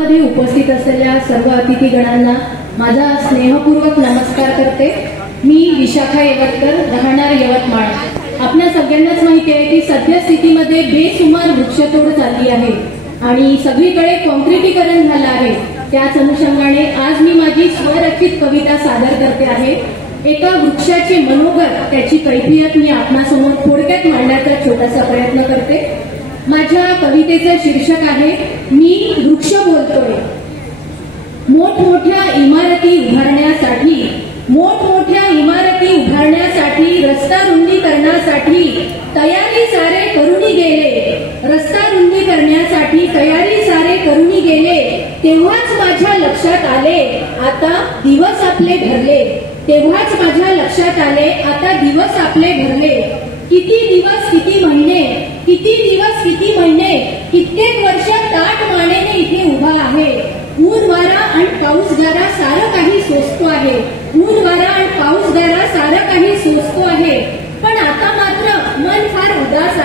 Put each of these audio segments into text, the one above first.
मध्ये उपस्थित असलेल्या सर्व अतिथीगणांना माझा स्नेहपूर्वक नमस्कार करते। मी विशाखा येवतकर, राहणार यवतमाळ। आपल्या सगळ्यांनाच माहिती आहे की सद्यस्थितीमध्ये बेसुमार वृक्षतोड चालली आहे आणि सगळीकडे काँक्रिटीकरण झालं आहे। त्याच अनुषंगाने आज मी माझी स्वरचित कविता सादर करते आहे। एका वृक्षाचे मनोगत, त्याची कैफियत मी आपणासमोर थोडक्यात मांडण्याचा छोटासा प्रयत्न करते। माझ्या कवितेचं शीर्षक आहे मी वृक्ष बोलतोय। मोठमोठ्या इमारती उभारण्यासाठी रस्ता रुंदीकरणासाठी तयारी सारे करूनी गेले। रस्ता रुंदी करण्यासाठी तयारी सारे करूनी गेले। तेव्हाच माझ्या लक्षात आले आता दिवस आपले भरले। तेव्हाच माझ्या लक्षात आले आता दिवस आपले भरले। किती दिवस किती महिने, किती दिवस किती महिने, कित्येक वर्ष ताट मानेने इथे उभा आहे। ऊन वारा आणि पाऊस गारा सारं काही सोसतो आहे। ऊन वारा आणि पाऊस गारा सारं काही सोसतो आहे। पण आता मात्र मन फार उदास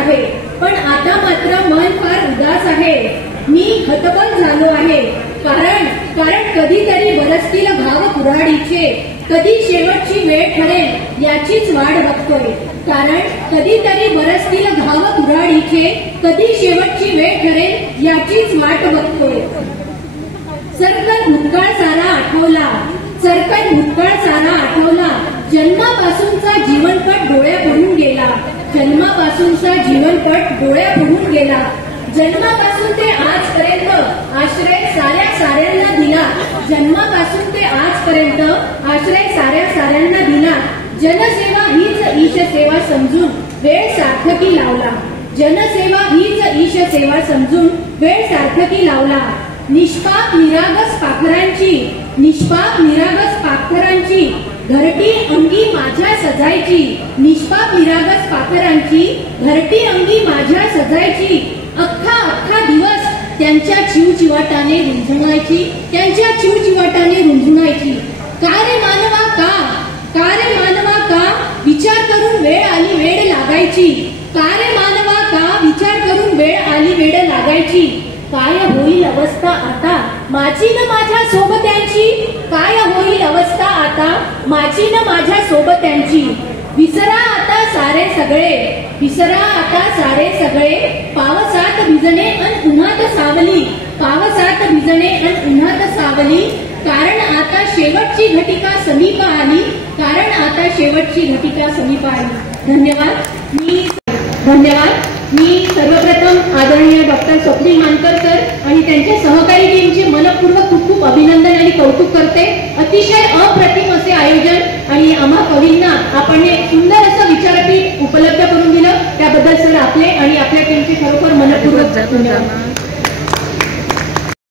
आहे। मी हतबल झालो आहे। कारण कधीतरी बरसतील घाव कुऱ्हाडीचे, कधी शेवटची वेळ ठरेल याचीच वाट बघतोय। कारण कधीतरी बरसतील घाव कुऱ्हाडीचे, कधी शेवटची वेळ ठरेल याचीच वाट बघतोय। सरकत भूतकाळ सारा आठवला। जन्मापासूनचा जीवनपट डोळ्यापुढून गेला। जन्मापासून ते आजपर्यंत आश्रय साऱ्यांना दिला। जनसेवा हीच ईश सेवा समजून वेळ सार्थकी लावला। निष्पाप निरागस पाखरांची घरटी अंगी माझ्या सजायची। अख्खा दिवस त्यांच्या चिवचिवाटाने रुंझुणायची। का रे मानवा का विचार करून वेळ आली वेळ लागायची। काय होईल अवस्था आता माझी न माझ्या सोबत्यांची। विसरा आता सारे सगळे पावसात भिजणे अन उन्हात सावली। कारण आता शेवटची घटिका समीप आली। धन्यवाद। मी सर्वप्रथम आदरणीय डॉक्टर स्वप्नील मानकर सर आणि त्यांच्या सहकारी टीमचे मनपूर्वक खूप अभिनंदन आणि कौतुक करते। अतिशय अप्रतिम असे आयोजन आणि आम्हा कवींना आपण सुंदर असं विचारपीठ उपलब्ध करून दिलं, त्याबद्दल सर आपले आणि आपल्या टीमचे खरोखर मनपूर्वक धन्यवाद।